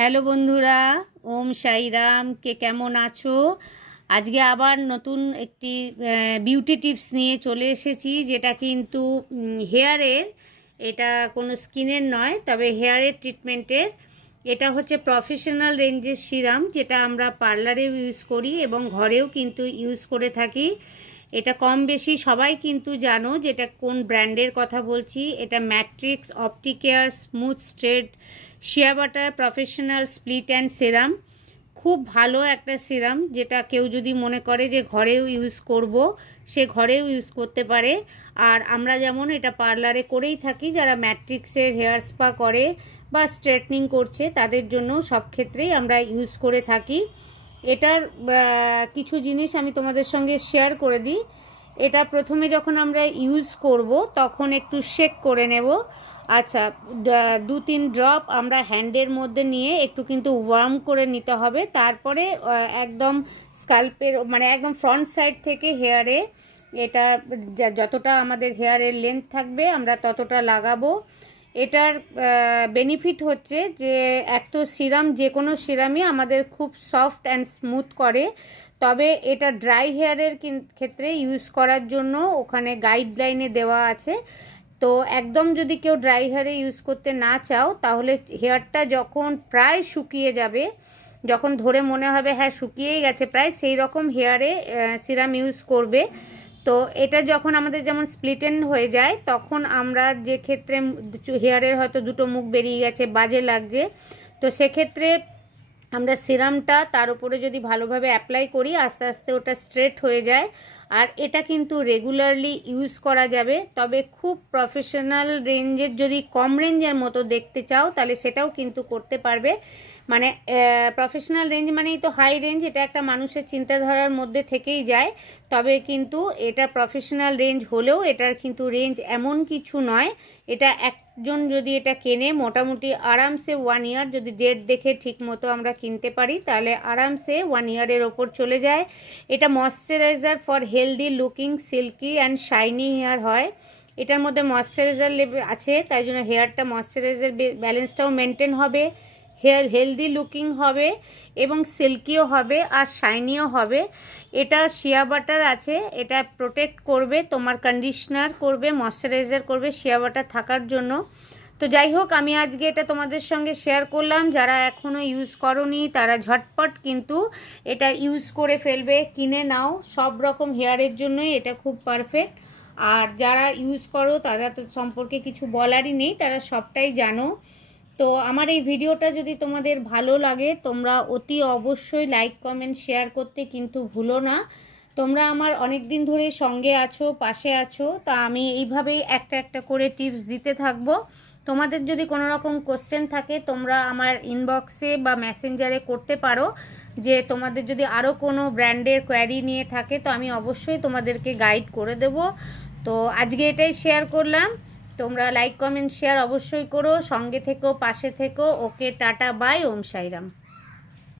Hello বন্ধুরা, ওম সাইরাম। কে কেমন আছো? আজকে আবার নতুন একটি বিউটি টিপস নিয়ে চলে এসেছি, যেটা কিন্তু হেয়ারের, এটা কোনো স্কিনের নয়, তবে হেয়ারের ট্রিটমেন্টের। এটা হচ্ছে প্রফেশনাল রেঞ্জের সিরাম, যেটা আমরা পার্লারেও ইউজ করি এবং ঘরেও কিন্তু ইউজ করে থাকি। এটা কম বেশি সবাই কিন্তু জানো যেটা কোন ব্র্যান্ডের কথা বলছি। এটা matrix opticare smooth straight shea butter professional split and serum. খুব ভালো একটা সিরাম, যেটা কেউ যদি মনে করে যে ঘরেও ইউজ করব, সে ঘরেও ইউজ করতে পারে। আর আমরা যেমন এটা পার্লারে করেই থাকি, যারা ম্যাট্রিক্সের হেয়ার স্পা করে বা স্ট্রেটনিং করছে তাদের জন্য সব ক্ষেত্রেই আমরা ইউজ করে থাকি। এটার কিছু জিনিস আমি তোমাদের সঙ্গে শেয়ার করে দিই। এটা প্রথমে যখন আমরা ইউজ করব তখন একটু শেক করে নেব। আচ্ছা, 2-3 ড্রপ আমরা হ্যান্ডের মধ্যে নিয়ে একটু কিন্তু ওয়ার্ম করে নিতে হবে। তারপরে একদম স্কাল্পের মানে একদম ফ্রন্ট সাইড থেকে হেয়ারে, এটা যতটা আমাদের হেয়ারের লেন্থ থাকবে আমরা ততটা লাগাবো। এটার বেনিফিট হচ্ছে যে এক তো সিরাম, যে কোনো সিরামই আমাদের খুব সফট অ্যান্ড স্মুথ করে, তবে এটা ড্রাই হেয়ারের ক্ষেত্রে ইউজ করার জন্য ওখানে গাইডলাইনে দেওয়া আছে। তো একদম যদি কেউ ড্রাই হেয়ারে ইউজ করতে না চাও, তাহলে হেয়ারটা যখন প্রায় শুকিয়ে যাবে, যখন ধরে মনে হবে হ্যাঁ শুকিয়েই গেছে প্রায়, সেই রকম হেয়ারে সিরাম ইউজ করবে। তো এটা যখন আমাদের যেমন স্প্লিট এন্ড হয়ে যায়, তখন আমরা যে ক্ষেত্রে হেয়ারের হয়তো দুটো মুখ বেরিয়ে গেছে, বাজে লাগছে, তো সেক্ষেত্রে আমরা সিরামটা তার উপরে যদি ভালোভাবে অ্যাপ্লাই করি, আস্তে আস্তে ওটা স্ট্রেট হয়ে যায়। আর এটা কিন্তু রেগুলারলি ইউজ করা যাবে। তবে খুব প্রফেশনাল রেঞ্জের, যদি কম রেঞ্জের মতো দেখতে চাও, তাহলে সেটাও কিন্তু করতে পারবে। মানে প্রফেশনাল রেঞ্জ মানেই তো হাই রেঞ্জ, এটা একটা মানুষের চিন্তাধারার মধ্যে থেকেই যায়। তবে কিন্তু এটা প্রফেশনাল রেঞ্জ হলেও এটার কিন্তু রেঞ্জ এমন কিছু নয়। এটা একজন যদি এটা কেনে, মোটামুটি আরামসে 1 ইয়ার, যদি ডেট দেখে ঠিক মতো আমরা কিনতে পারি, তাহলে আরামসে 1 ইয়ারের ওপর চলে যায়। এটা moisturiser for healthy looking silky and shiny hair হয়। এটার মধ্যে ময়শ্চারাইজার লেভেল আছে, তাই জন্য হেয়ারটা ময়শ্চারাইজার ব্যালেন্সটাও মেনটেন হবে, হেয়ার হেলদি লুকিং হবে এবং সিল্কিও হবে আর শাইনিও হবে। এটা শিয়া বাটার আছে, এটা প্রোটেক্ট করবে, তোমার কন্ডিশনার করবে, ময়শ্চারাইজার করবে শিয়া বাটার থাকার জন্য। তো যাই হোক, আমি আজকে এটা তোমাদের সঙ্গে শেয়ার করলাম। যারা এখনও ইউজ করোনি তারা ঝটপট কিন্তু এটা ইউজ করে ফেলবে, কিনে নাও। সব রকম হেয়ারের জন্যই এটা খুব পারফেক্ট। আর যারা ইউজ করো তারা তো সম্পর্কে কিছু বলারই নেই, তারা সবটাই জানো। তো আমার এই ভিডিওটা যদি তোমাদের ভালো লাগে, তোমরা অতি অবশ্যই লাইক কমেন্ট শেয়ার করতে কিন্তু ভুলো না। তোমরা আমার অনেক দিন ধরে সঙ্গে আছো, পাশে আছো, তা আমি এইভাবেই একটা একটা করে টিপস দিতে থাকবো। তোমাদের যদি কোনো রকম কোশ্চেন থাকে, তোমরা আমার ইনবক্সে বা মেসেঞ্জারে করতে পারো, যে তোমাদের যদি আরও কোনো ব্র্যান্ডের কোয়ারি নিয়ে থাকে, তো আমি অবশ্যই তোমাদেরকে গাইড করে দেব। তো আজকে এটাই শেয়ার করলাম। তোমরা লাইক কমেন্ট শেয়ার অবশ্যই করো, সঙ্গে থেকো, পাশে থেকো। ওকে, টাটা, বাই, ওম সাইরাম।